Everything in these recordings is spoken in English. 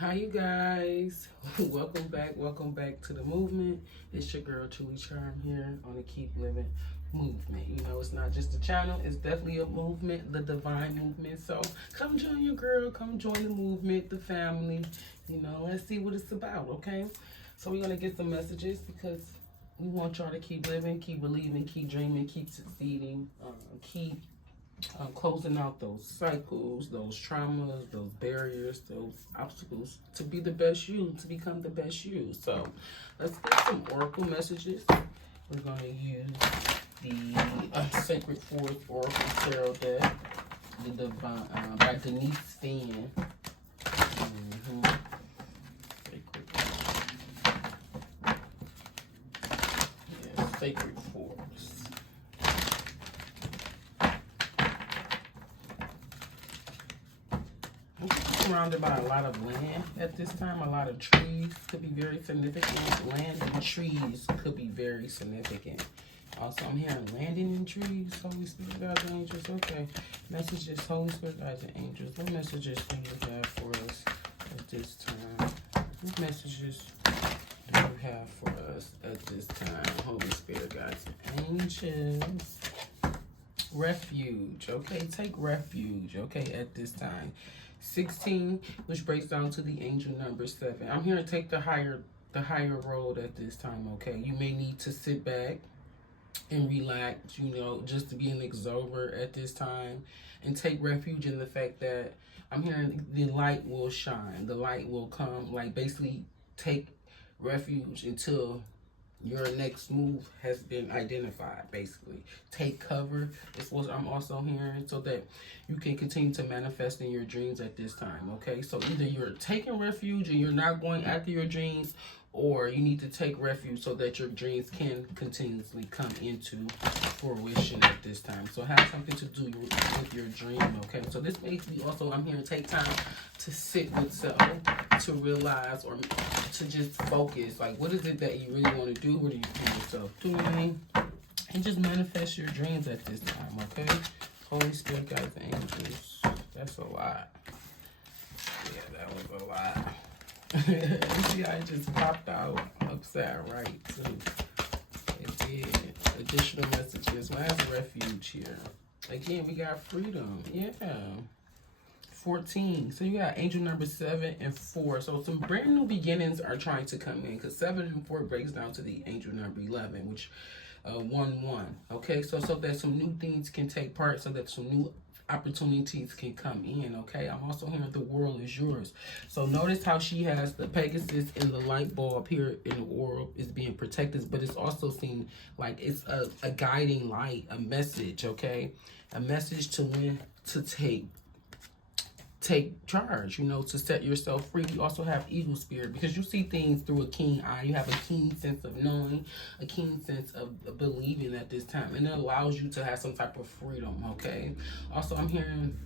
Hi, you guys. Welcome back to the movement. It's your girl Truly Charm here on the Keep Living movement. You know, it's not just a channel, it's definitely a movement, the divine movement. So come join your girl, come join the movement, the family. You know, let's see what it's about, okay? So we're gonna get some messages because we want y'all to keep living, keep believing, keep dreaming, keep succeeding, keep closing out those cycles, those traumas, those barriers, those obstacles to be the best you, to become the best you. So let's get some oracle messages. We're going to use the Sacred Force Oracle Tarot deck, the Divine, by Denise Fan. Sacred. Yeah, Sacred Force. Surrounded by a lot of land at this time. A lot of trees could be very significant. Land and trees could be very significant. Also, I'm hearing landing in trees. Holy Spirit, guides, and angels. Okay. Messages, Holy Spirit, guides, and angels. What messages do you have for us at this time? What messages do you have for us at this time? Holy Spirit, guides, and angels. Refuge. Okay, take refuge. Okay, at this time. 16, which breaks down to the angel number 7. I'm here to take the higher road at this time, okay? You may need to sit back and relax, you know, just to be an observer at this time and take refuge in the fact that I'm hearing the light will shine. The light will come. Like, basically take refuge until your next move has been identified. Basically take cover is what I'm also hearing, so that you can continue to manifest in your dreams at this time. Okay, so either you're taking refuge and you're not going after your dreams, or you need to take refuge so that your dreams can continuously come into fruition at this time. So have something to do with your dream. Okay, so this makes me also, I'm here to take time to sit with self, to realize or to just focus, like, what is it that you really want to do? What do you see yourself doing? And just manifest your dreams at this time. Okay, Holy Spirit, guides, and angels. That's a lot. Yeah, that was a lot. See, I just popped out upside right too. It did. Additional messages. Last refuge here. Again, we got freedom. Yeah. 14. So you got angel number 7 and 4. So some brand new beginnings are trying to come in, because 7 and 4 breaks down to the angel number 11, which 1-1. Okay, so that some new things can take part, so that some new opportunities can come in. Okay, I'm also hearing the world is yours. So notice how she has the Pegasus and the light bulb here in the world is being protected, but it's also seen like it's a guiding light, a message. Okay, a message to when to take charge, you know, to set yourself free. You also have eagle spirit, because you see things through a keen eye. You have a keen sense of knowing, a keen sense of believing at this time, and it allows you to have some type of freedom. Okay, also I'm hearing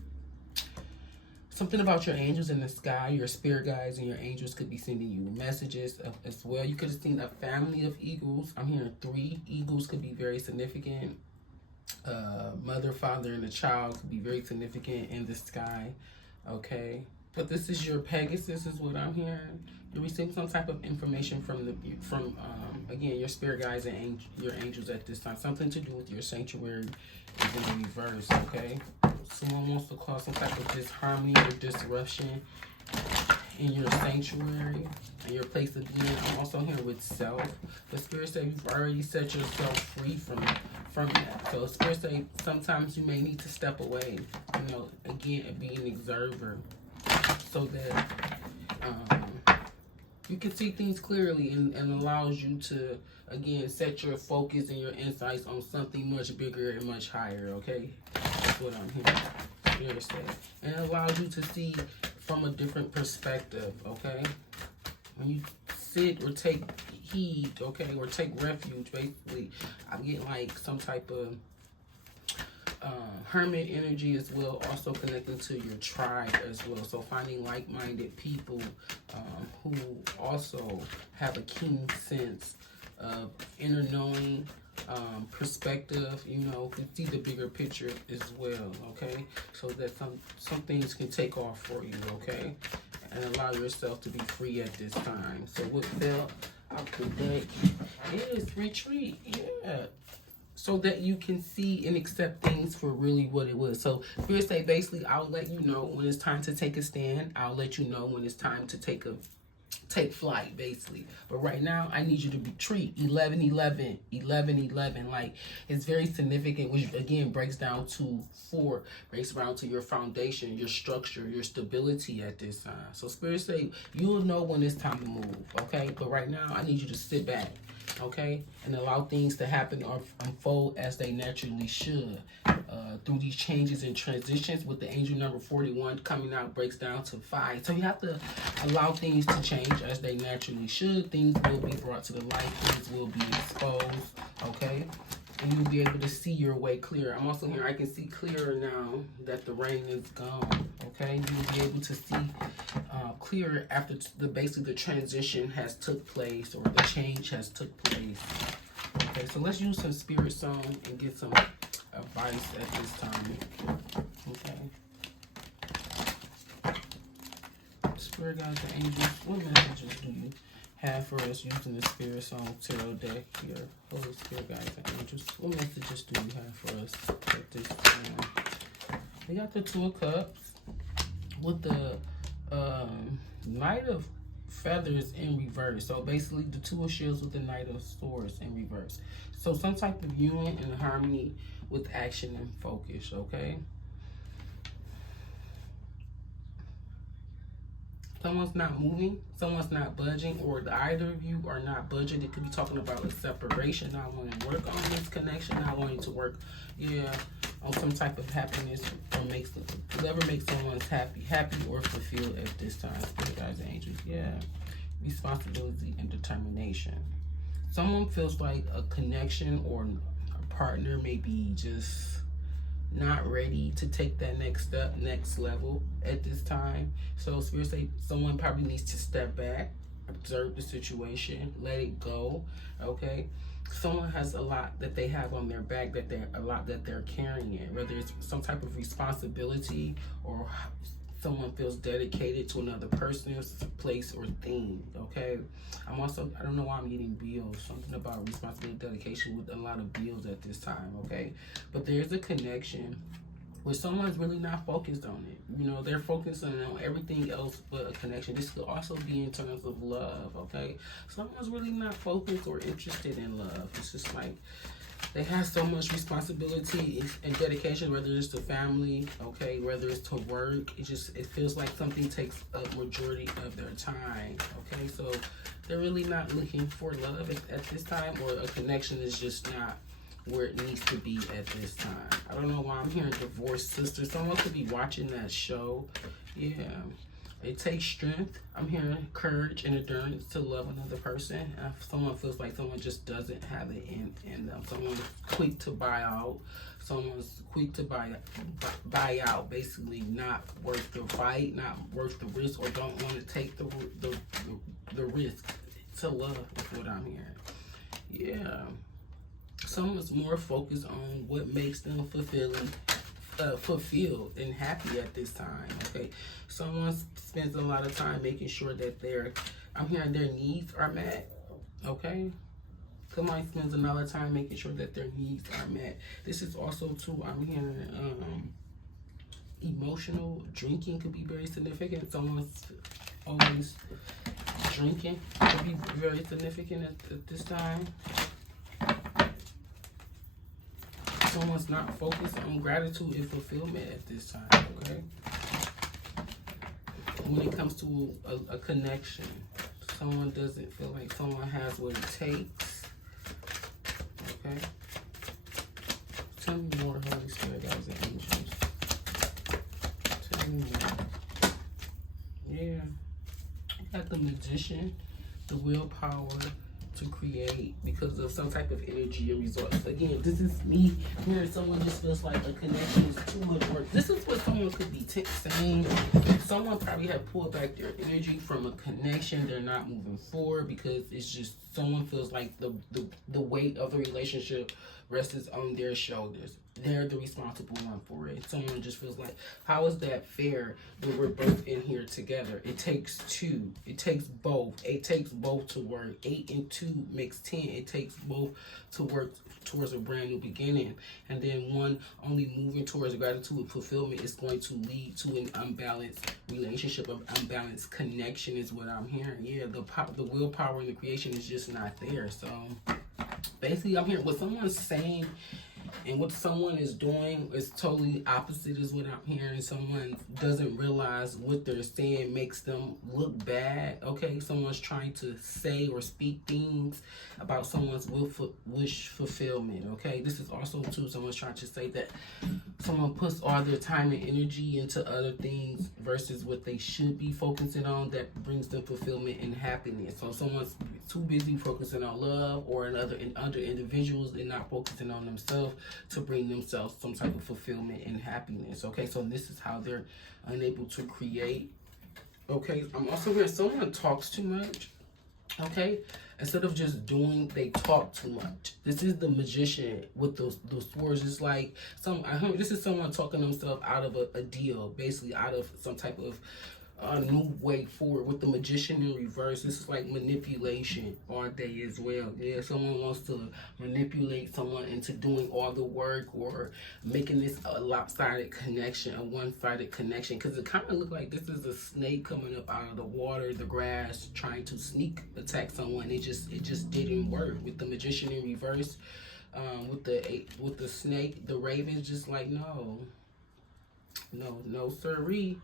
something about your angels in the sky. Your spirit guides and your angels could be sending you messages as well. You could have seen a family of eagles. I'm hearing 3 eagles could be very significant. Mother, father, and a child could be very significant in the sky. Okay, but this is your Pegasus, is what I'm hearing. You receive some type of information from again, your spirit guides and your angels at this time. Something to do with your sanctuary is in the reverse. Okay, someone wants to cause some type of disharmony or disruption in your sanctuary and your place of being. I'm also here with self. The spirit said you've already set yourself free from that. So spirit say sometimes you may need to step away, you know, again, and be an observer, so that you can see things clearly, and allows you to again set your focus and your insights on something much bigger and much higher. Okay, that's what I'm hearing. Spirit say, and it allows you to see from a different perspective. Okay, when you sit or take heed, okay, or take refuge, basically I'm getting like some type of hermit energy as well, also connecting to your tribe as well. So finding like-minded people who also have a keen sense of inner knowing, perspective, you know, you see the bigger picture as well, okay? So that some things can take off for you, okay? And allow yourself to be free at this time. So what fell out the deck is retreat, yeah. So that you can see and accept things for really what it was. So Spirit say basically, I'll let you know when it's time to take a stand. I'll let you know when it's time to take flight, basically. But right now, I need you to retreat. 11, 11, 11, 11. Like, it's very significant, which again breaks down to 4, breaks down to your foundation, your structure, your stability at this time. So Spirit say, you'll know when it's time to move, okay? But right now, I need you to sit back, okay? And allow things to happen or unfold as they naturally should. Through these changes and transitions, with the angel number 41 coming out, breaks down to 5. So you have to allow things to change as they naturally should. Things will be brought to the light. Things will be exposed, okay? And you'll be able to see your way clear. I'm also here, I can see clearer now that the rain is gone, okay? You'll be able to see clearer after basically the transition has took place, or the change has took place. Okay, so let's use some spirit song and get some advice at this time. Okay. Spirit guides and angels, what messages do you have for us using the spirit song tarot deck here? Holy Spirit guides and angels, what messages do you have for us at this time? We got the 2 of Cups with the Knight of Feathers in reverse. So basically the 2 of Shields with the Knight of Swords in reverse. So some type of union and harmony with action and focus, okay? Someone's not moving, someone's not budging, or either of you are not budging. It could be talking about a separation, not wanting to work on this connection, not wanting to work, on some type of happiness, or whoever makes someone's happy or fulfilled at this time. Spirit guides and angels, responsibility and determination. Someone feels like a connection or a partner may be just not ready to take that next step, next level at this time. So Spirit say someone probably needs to step back, observe the situation, let it go, okay? Someone has a lot that they have on their back, that they're carrying, whether it's some type of responsibility or someone feels dedicated to another person, place, or thing, okay? I don't know why I'm getting bills, something about responsibility, dedication with a lot of bills at this time, okay? But there's a connection where someone's really not focused on it. You know, they're focusing on everything else but a connection. This could also be in terms of love, okay? Someone's really not focused or interested in love. It's just like they have so much responsibility and dedication, whether it's to family, okay, whether it's to work. It feels like something takes a majority of their time, okay? So they're really not looking for love at this time, or a connection is just not where it needs to be at this time. I don't know why I'm hearing divorced sister. Someone could be watching that show. Yeah. It takes strength. I'm hearing courage and endurance to love another person. If someone feels like someone just doesn't have it in them. Someone's quick to buy out. Someone's quick to buy out. Basically, not worth the fight, not worth the risk, or don't want to take the risk to love. Is what I'm hearing. Yeah. Someone's more focused on what makes them fulfilled and happy at this time, okay? Someone spends a lot of time making sure that I'm hearing their needs are met, okay? Somebody spends a lot of time making sure that their needs are met. This is also too, I'm hearing emotional drinking could be very significant. Someone's always drinking could be very significant at this time. Someone's not focused on gratitude and fulfillment at this time, okay? When it comes to a connection, someone doesn't feel like someone has what it takes, okay? Tell me more, Holy Spirit, guides and angels. Tell me more. Yeah. You got the Magician, the willpower, to create because of some type of energy and results. Again, this is me hearing someone just feels like a connection is too much work. This is what someone could be saying. Someone probably have pulled back their energy from a connection. They're not moving forward because it's just someone feels like the weight of the relationship rests on their shoulders. They're the responsible one for it. Someone just feels like, how is that fair when we're both in here together? It takes two. It takes both. It takes both to work. 8 and 2 makes 10. It takes both to work towards a brand new beginning. And then one only moving towards gratitude and fulfillment is going to lead to an unbalanced relationship, an unbalanced connection is what I'm hearing. Yeah, the willpower and the creation is just not there. So basically, I'm hearing what someone's saying and what someone is doing is totally opposite is what I'm hearing. Someone doesn't realize what they're saying makes them look bad. Okay, someone's trying to say or speak things about someone's wish fulfillment. Okay, this is also too someone's trying to say that someone puts all their time and energy into other things versus what they should be focusing on that brings them fulfillment and happiness. So someone's too busy focusing on love or other individuals and not focusing on themselves to bring themselves some type of fulfillment and happiness. Okay, so this is how they're unable to create. Okay, I'm also hearing someone talks too much. Okay, instead of just doing, they talk too much. This is the magician with those swords. It's like I heard this is someone talking themselves out of a deal, basically out of some type of new way forward. With the magician in reverse, this is like manipulation all day as well. Yeah, someone wants to manipulate someone into doing all the work or making this a lopsided connection, a one-sided connection, because it kind of looked like this is a snake coming up out of the water, the grass, trying to sneak attack someone. It just didn't work with the magician in reverse. With the snake, the raven's just like no sirree.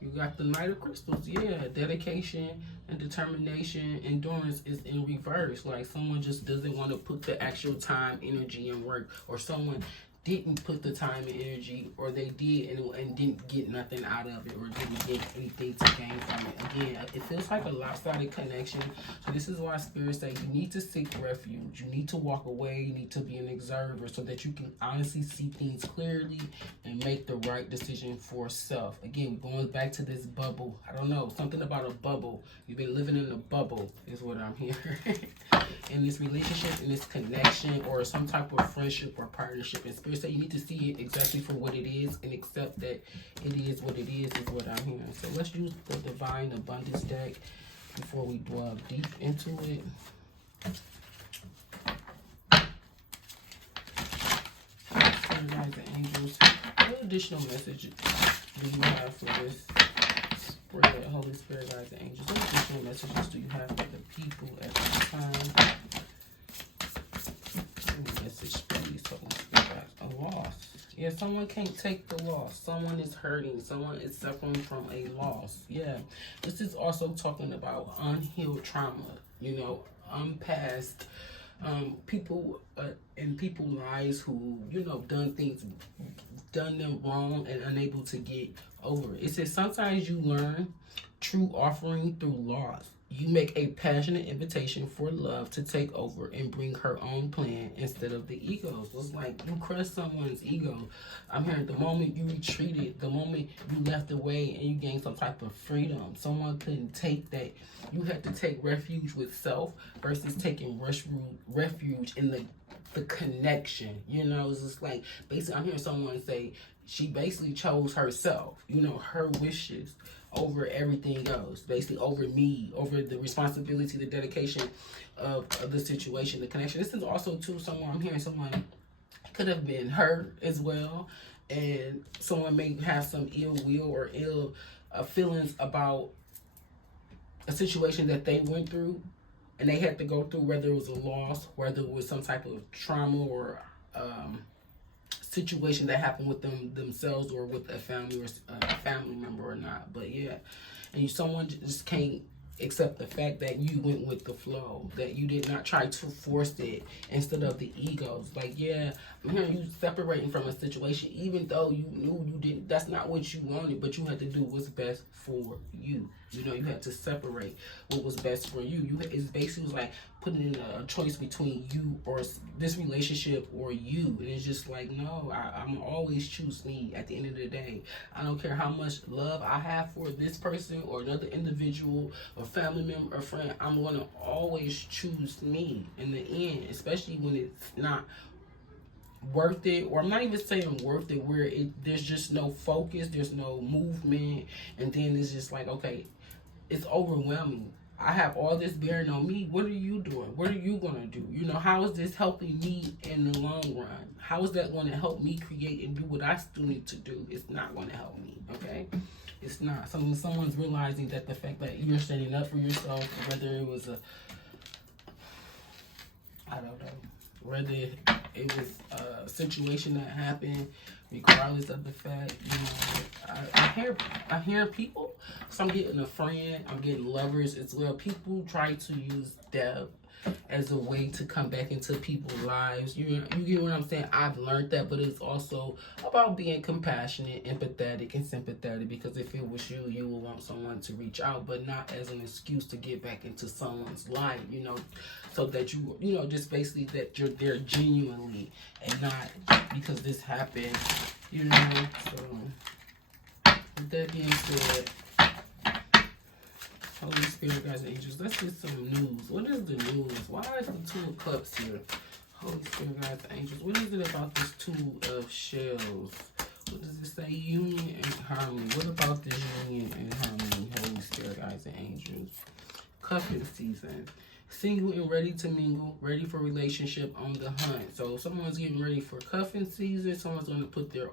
You got the Knight of Crystals. Yeah, dedication and determination, endurance is in reverse. Like someone just doesn't want to put the actual time, energy, and work, or someone didn't put the time and energy, or they did and didn't get nothing out of it, or didn't get anything to gain from it. Again, it feels like a lopsided connection. So this is why Spirit say you need to seek refuge. You need to walk away. You need to be an observer so that you can honestly see things clearly and make the right decision for self. Again, going back to this bubble. I don't know, something about a bubble. You've been living in a bubble is what I'm hearing. In this relationship, in this connection, or some type of friendship or partnership. And Spirit say you need to see it exactly for what it is and accept that it is what it is what I'm hearing. So let's use the Divine Abundance deck before we delve deep into it. Spirit guides and angels, what additional message do you have for this? For the Holy Spirit, guides, and angels, what additional messages do you have for the people at this time? Message, please, Holy Spirit, guides. A loss. Yeah, someone can't take the loss. Someone is hurting. Someone is suffering from a loss. Yeah, this is also talking about unhealed trauma. You know, unpassed people in people's lives who done them wrong and unable to get over it. It says sometimes you learn true offering through loss. You make a passionate invitation for love to take over and bring her own plan instead of the egos. It's like you crushed someone's ego. I'm hearing the moment you retreated, the moment you left away and you gained some type of freedom. Someone couldn't take that. You had to take refuge with self versus taking refuge in the connection. You know, it's just like basically I'm hearing someone say she basically chose herself, her wishes over everything else, basically over me, over the responsibility, the dedication of the situation, the connection. This is also too someone, I'm hearing someone could have been hurt as well, and someone may have some ill will or ill feelings about a situation that they went through and they had to go through, whether it was a loss, whether it was some type of trauma or situation that happened with themselves or with a family or a family member or not. But yeah, and someone just can't Except the fact that you went with the flow, that you did not try to force it instead of the egos. Like, yeah, I'm hearing you separating from a situation, even though you knew you didn't, that's not what you wanted, but you had to do what's best for you. You know, you had to separate what was best for you. It's basically like putting in a choice between you or this relationship or you. And it's just like, no, I'm always choose me at the end of the day. I don't care how much love I have for this person or another individual or family member or friend. I'm going to always choose me in the end, especially when it's not worth it, or I'm not even saying worth it, where there's just no focus, there's no movement, and then it's just like, okay, it's overwhelming. I have all this bearing on me. What are you doing? What are you going to do? You know, how is this helping me in the long run? How is that going to help me create and do what I still need to do? It's not going to help me, okay? It's not. So when someone's realizing that the fact that you're standing up for yourself, whether it was I don't know, whether it was a situation that happened, regardless of the fact, you know, I hear people. So I'm getting a friend, I'm getting lovers as well. People try to use death as a way to come back into people's lives. You get what I'm saying? I've learned that, but it's also about being compassionate, empathetic, and sympathetic. Because if it was you, you would want someone to reach out, but not as an excuse to get back into someone's life. You know, so that you know, just basically that you're there genuinely and not because this happened. You know, so with that being said, Holy Spirit, guys, and angels, let's get some news. What is the news? Why is the Two of Cups here? Holy Spirit, guys, and angels, what is it about this Two of Shells? What does it say? Union and harmony. What about this union and harmony? Holy Spirit, guys, and angels. Cuffing season. Single and ready to mingle, ready for relationship, on the hunt. So someone's getting ready for cuffing season. Someone's going to put their,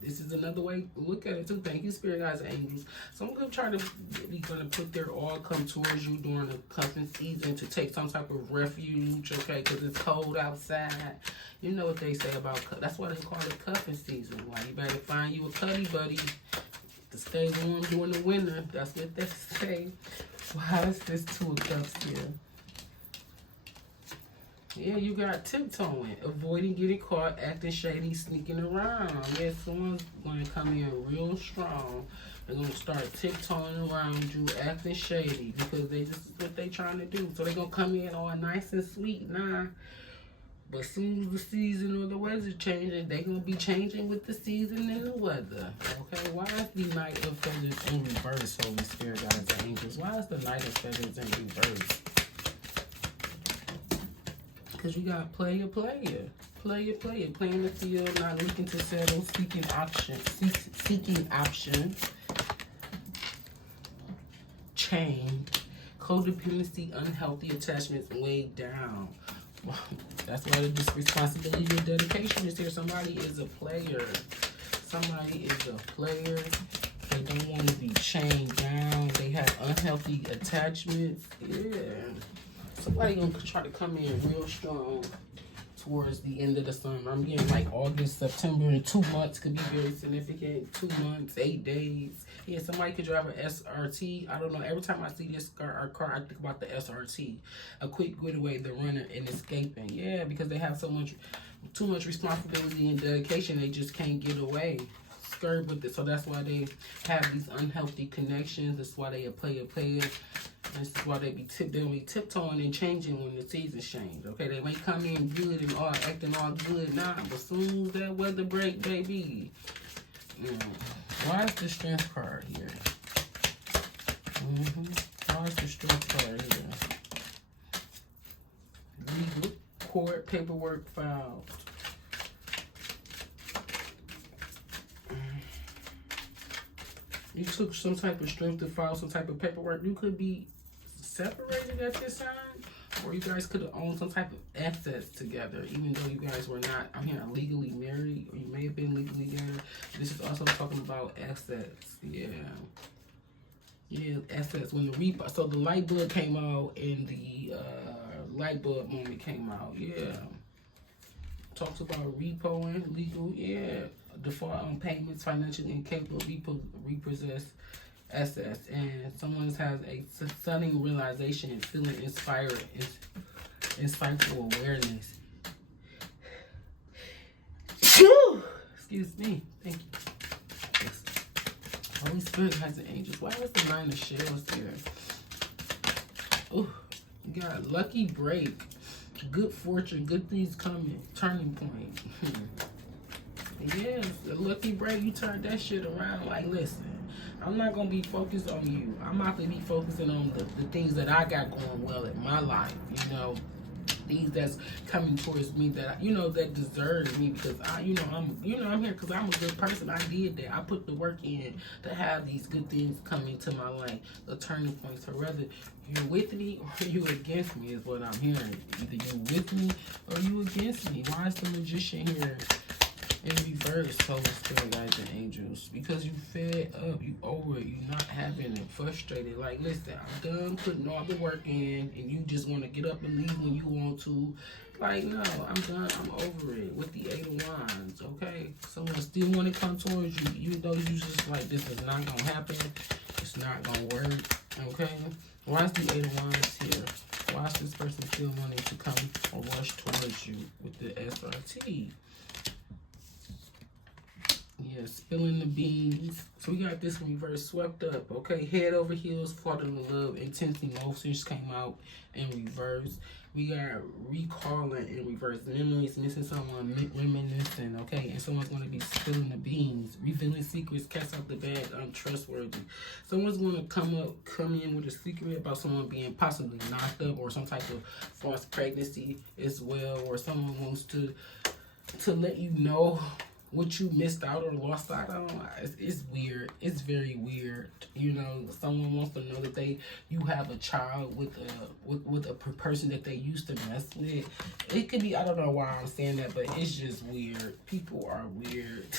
this is another way to look at it too. Thank you, Spirit, guys, and angels. Someone's going to be going to put their all come towards you during the cuffing season to take some type of refuge, okay, because it's cold outside. You know what they say about, that's why they call it cuffing season. Like, you better find you a cuddy buddy to stay warm during the winter. That's what they say. Why is this Two of Cups here? Yeah, you got tiptoeing, avoiding getting caught, acting shady, sneaking around. Yeah, someone's going to come in real strong. They're going to start tiptoeing around you, acting shady, because this is what they trying to do. So they're going to come in all nice and sweet, but as soon as the season or the weather changing, they're going to be changing with the season and the weather. Okay, why is the Knight of Feathers in reverse, Holy Spirit, guys, and angels? Why is the Knight of Feathers in reverse? Because you got player, playing the field, not looking to settle, seeking option, change, codependency, unhealthy attachments weighed down. That's why this responsibility and dedication is here. Somebody is a player. They don't want to be chained down. They have unhealthy attachments. Yeah. Somebody gonna try to come in real strong towards the end of the summer. I'm getting like August, September, and 2 months could be very significant. 2 months, 8 days. Yeah, somebody could drive an SRT. I don't know. Every time I see this car, I think about the SRT. A quick getaway, the runner, and escaping. Yeah, because they have too much responsibility and dedication. They just can't get away. Skirt with it. So that's why they have these unhealthy connections. That's why they a player. This is why they'll be tiptoeing and changing when the seasons change. Okay, they may come in good and all acting all good now, but as soon as that weather break, baby. Why is the Strength card here? Why is the Strength card here? Legal, court, paperwork filed. You took some type of strength to file some type of paperwork. You could be separated at this time, or you guys could have owned some type of assets together, even though you guys were not, I'm hearing, legally married, or you may have been legally married. This is also talking about assets. Yeah, assets. When the repo, so the light bulb came out and the light bulb moment came out. Yeah, talks about repoing, legal. Yeah, default on payments, financially incapable, repossessed. SS, and someone has a stunning realization and feeling inspired, insightful awareness. Excuse me. Thank you. Holy Spirit has an angel. Why was the 9 of shells here? Oh, you got lucky break, good fortune, good things coming, turning point. Yes, a lucky break. You turned that shit around. Like, listen, I'm not gonna be focused on you. I'm not gonna be focusing on the things that I got going well in my life. You know, things that's coming towards me that that deserve me, because I'm here because I'm a good person. I did that. I put the work in to have these good things come into my life. The turning point. So whether you're with me or you against me is what I'm hearing. Either you with me or you against me. Why is the Magician here in reverse? Holy Spirit, guys, and angels, because you fed up, you over it, you not having it, frustrated. Like, listen, I'm done putting all the work in, and you just want to get up and leave when you want to. Like, no, I'm done. I'm over it with the 8 of Wands. Okay, someone still want to come towards you, even though you just like, this is not gonna happen. It's not gonna work. Okay, why is the 8 of Wands here? Why is this person still wanting to come or rush towards you with the SRT? Yeah, spilling the beans. So we got this in reverse, swept up. Okay, head over heels, falling in love, intense emotions came out in reverse. We got recalling in reverse, memories, missing someone, reminiscing. Okay, and someone's going to be spilling the beans, revealing secrets, cast out the bag, untrustworthy. Someone's going to come in with a secret about someone being possibly knocked up or some type of false pregnancy as well, or someone wants to let you know what you missed out or lost out on. It's weird. It's very weird. You know, someone wants to know that you have a child with a person that they used to mess with. It could be, I don't know why I'm saying that, but it's just weird. People are weird.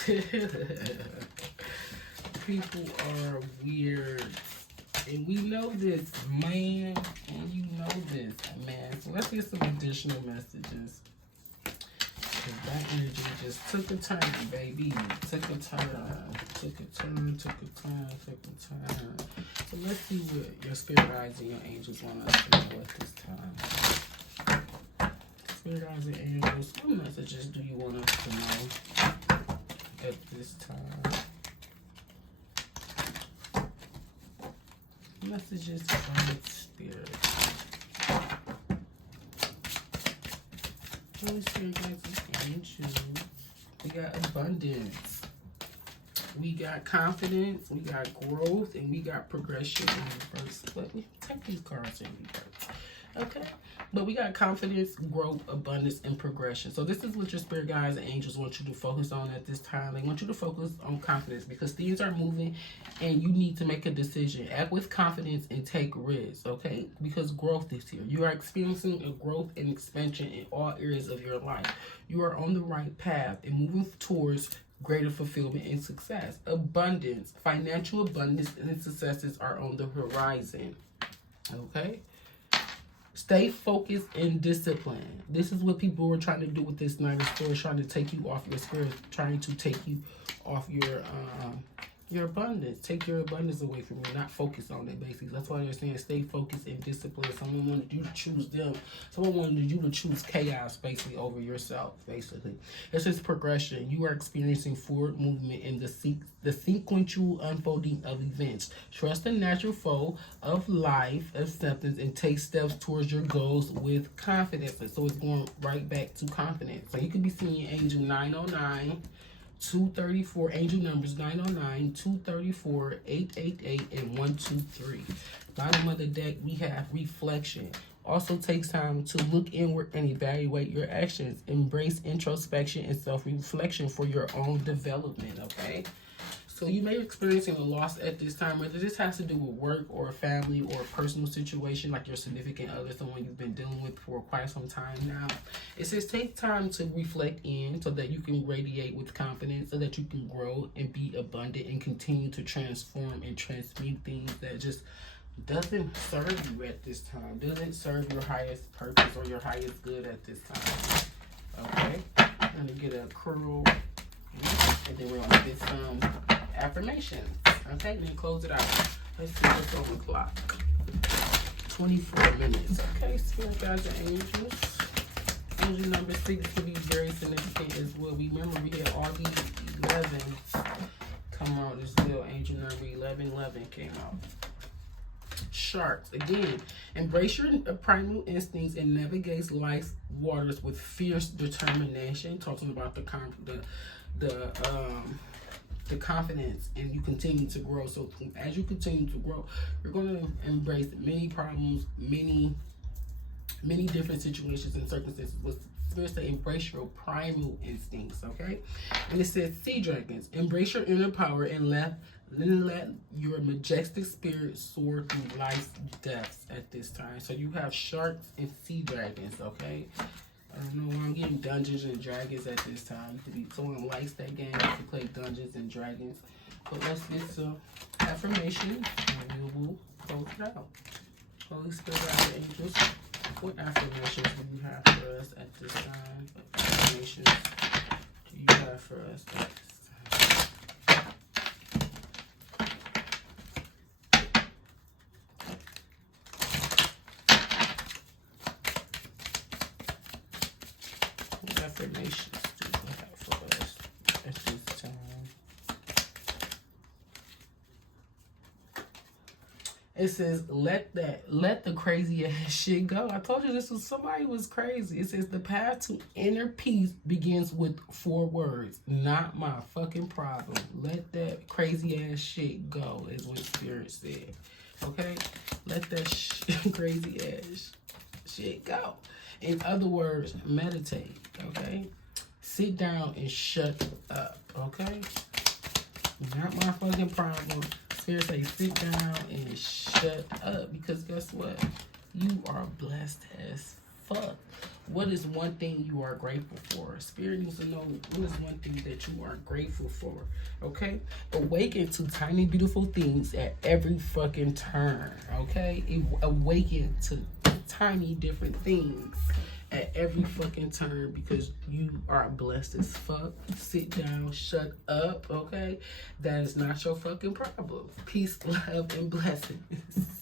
People are weird. And we know this, man. And you know this, man. So let's get some additional messages. That energy just took a turn, baby. Took a turn. So let's see what your spirit guides and your angels want us to know at this time. Spirit guides and angels, what messages do you want us to know at this time? Messages from spirit. Holy Spirit, guys, angels. We got abundance. We got confidence. We got growth, and we got progression in reverse. But we take these cards in reverse. Okay? But we got confidence, growth, abundance, and progression. So this is what your spirit guides and angels want you to focus on at this time. They want you to focus on confidence because things are moving and you need to make a decision. Act with confidence and take risks, okay? Because growth is here. You are experiencing a growth and expansion in all areas of your life. You are on the right path and moving towards greater fulfillment and success. Abundance, financial abundance and successes are on the horizon, okay? Stay focused and disciplined. This is what people were trying to do with this Knight of Swords, trying to take you off your spirit, trying to take you off your abundance. Take your abundance away from you, not focus on it, basically. That's why they're saying stay focused and disciplined. Someone wanted you to choose them. Someone wanted you to choose chaos, basically, over yourself, basically. This is progression. You are experiencing forward movement in the sequential unfolding of events. Trust the natural flow of life, acceptance, and take steps towards your goals with confidence. And so it's going right back to confidence. So you could be seeing angel 909, 234, angel numbers 909, 234, 888, and 123. Bottom of the deck, we have reflection. Also takes time to look inward and evaluate your actions. Embrace introspection and self-reflection for your own development, okay? So you may be experiencing a loss at this time, whether this has to do with work or a family or a personal situation like your significant other, someone you've been dealing with for quite some time now. It says take time to reflect in so that you can radiate with confidence, so that you can grow and be abundant and continue to transform and transmute things that just doesn't serve you at this time, doesn't serve your highest purpose or your highest good at this time. Okay, I'm gonna get a curl, and then we're gonna get some affirmations. Okay, then close it out. Let's see what's on the clock. 24 minutes. Okay, Spirit guides and angels. Angel number 6 could be very significant as well. Remember, we had all these 11 come out as well. Angel number 11 came out. Sharks, again, embrace your primal instincts and navigate life's waters with fierce determination. Talking about the confidence, and you continue to grow. So as you continue to grow, you're going to embrace many problems, many different situations and circumstances. With Spirit say, embrace your primal instincts. Okay, and it says, sea dragons, embrace your inner power and let your majestic spirit soar through life's depths at this time. So you have sharks and sea dragons. Okay, I don't know why I'm getting Dungeons and Dragons at this time. You could be someone who likes that game. You can play Dungeons and Dragons. But let's get some affirmations and we will close it out. Holy Spirit, guides and angels, what affirmations do you have for us at this time? What affirmations do you have for us at this time? What affirmations do you have for us at this time? It says, let the crazy ass shit go. I told you this was somebody was crazy. It says the path to inner peace begins with 4 words. Not my fucking problem. Let that crazy ass shit go is what Spirit said. Okay? Let that crazy ass shit go. In other words, meditate. Okay? Sit down and shut up. Okay? Not my fucking problem. Spirit say, sit down and shut up. Because guess what? You are blessed as fuck. What is one thing you are grateful for? Spirit needs to know what is one thing that you are grateful for. Okay? Awaken to tiny, beautiful things at every fucking turn. Okay? Awaken to tiny, different things at every fucking turn, because you are blessed as fuck. Sit down, shut up, okay? That is not your fucking problem. Peace, love, and blessings.